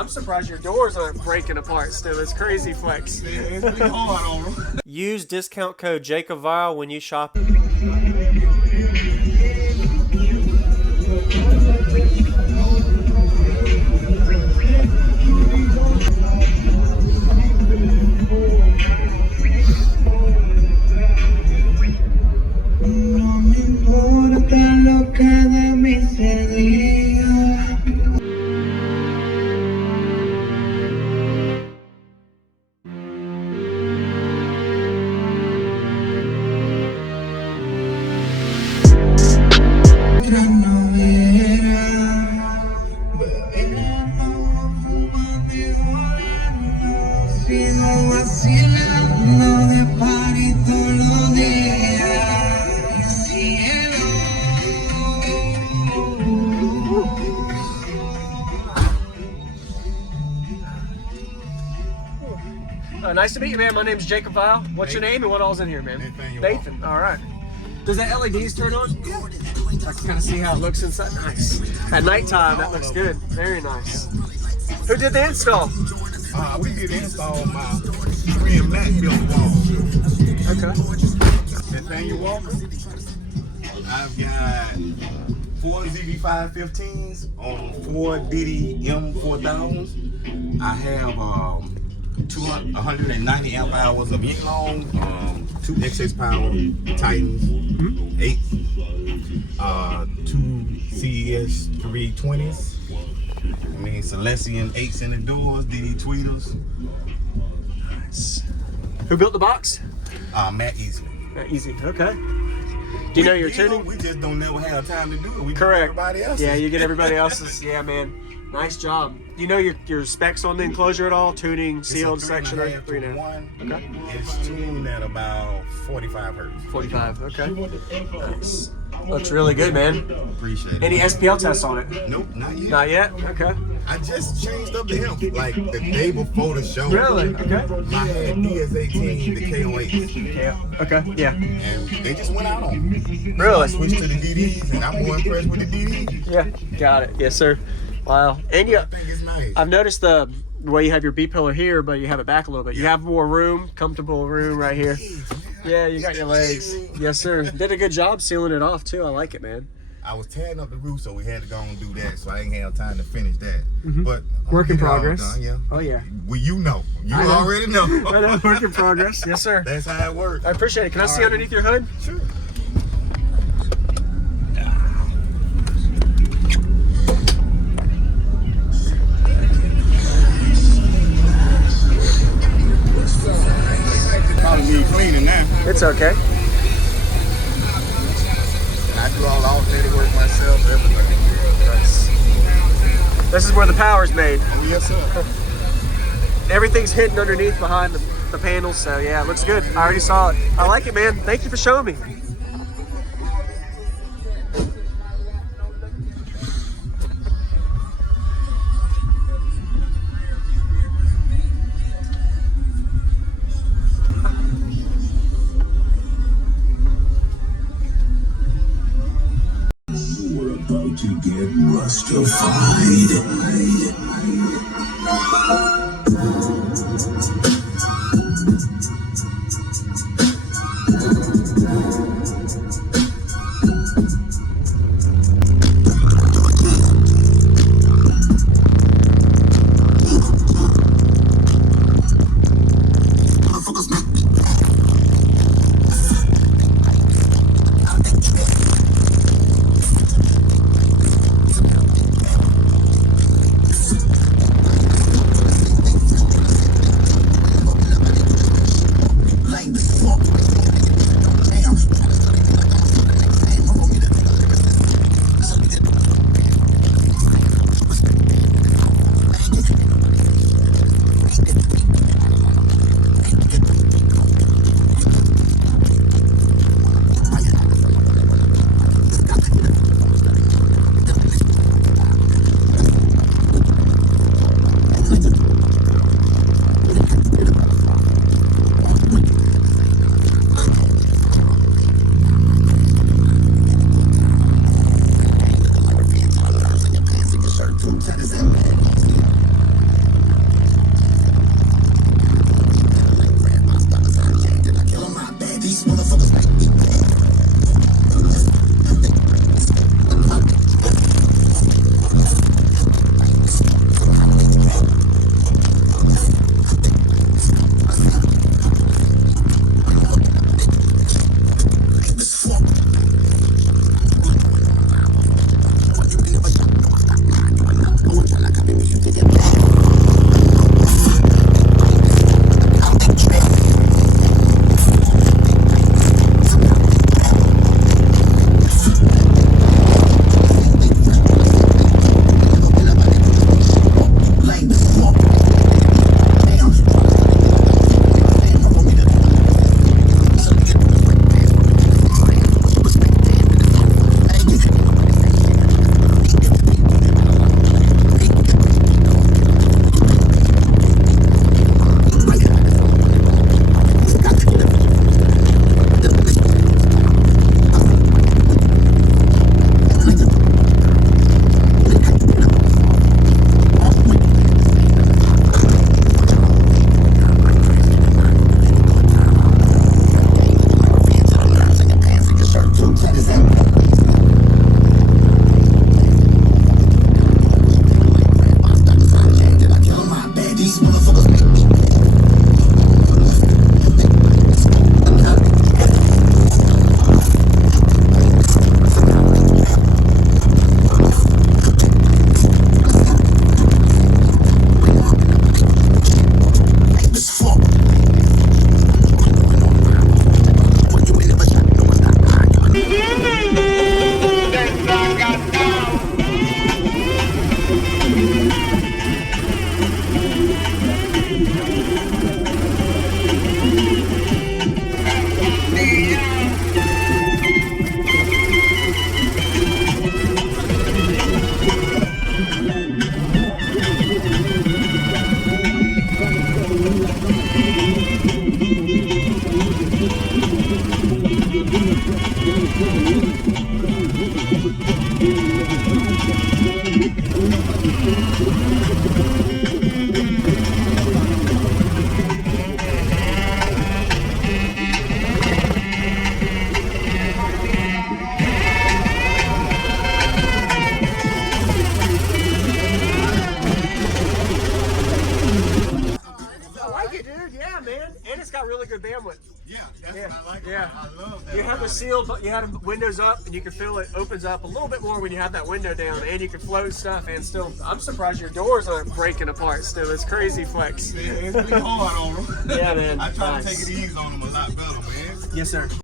I'm surprised your doors aren't breaking apart still. It's crazy flex. Yeah, it's pretty hard on them. Use discount code JacobViral when you shop. Nice to meet you, man. My name's JacobViral. What's your name and what all's in here, man? Nathan. All right. Does that LEDs turn on? Yeah. I can kind of see how it looks inside. Nice. At nighttime, that looks good. Very nice. Who did the install? We did the install. My friend Matt built the wall. Okay. Nathaniel Walker. I've got 4 Zv5 15s on 4 DD M4000s. I have 190 amp hours of Yin Long, 2 XS Power Titans, 8, 2 CES 320s. I mean, Celestian 8s in the doors, DD tweeters. Nice. Who built the box? Matt Easy. Easy. Okay. Do you know your tuning? We just don't never have time to do it. We Correct. do everybody else's. Yeah, you get everybody else's. Yeah, man. Nice job. Do you know your specs on the enclosure at all? Tuning, sealed, section, 3.5. Okay. It's tuned at about 45 hertz. 45. Okay. Nice. Looks really good, man. Appreciate it. Any SPL tests on it? Nope, not yet. Not yet. Okay. I just changed up the amp like the day before the show. Really? Okay. I had DS18, the KO8. Yeah. Okay. Yeah. And they just went out on me. Really? So I switched to the DDs, and I'm more impressed with the DDs. Yeah. Got it. Yes, sir. Wow. And I think it's nice. I've noticed the way you have your B pillar here, but you have it back a little bit. You have more room, comfortable room right here. Yeah, you got your legs. Yes, sir. Did a good job sealing it off too. I like it, man. I was tearing up the roof, so we had to go and do that. So I ain't have time to finish that. But Work in progress. Done, yeah. Oh yeah. Well, you know. You already know. I know. Work in progress. Yes, sir. That's how it works. I appreciate it. Can I see underneath your hood? Sure. Probably need cleaning now. It's okay. I do all the alternator work myself, everything. Nice. This is where the power's made. Oh, yes, sir. Everything's hidden underneath behind the panels, so yeah, it looks good. I already saw it. I like it, man. Thank you for showing me. We're about to get rustified. Really good bandwidth. Yeah, that's what I like. Yeah. I love that. You have the seal, but you have the windows up, and you can feel it opens up a little bit more when you have that window down, and you can float stuff. And still, I'm surprised your doors aren't breaking apart. Still, it's crazy flex. Yeah, it's pretty hard on them. Yeah, man. I try to take it easy on them a lot better, man. Yes, sir.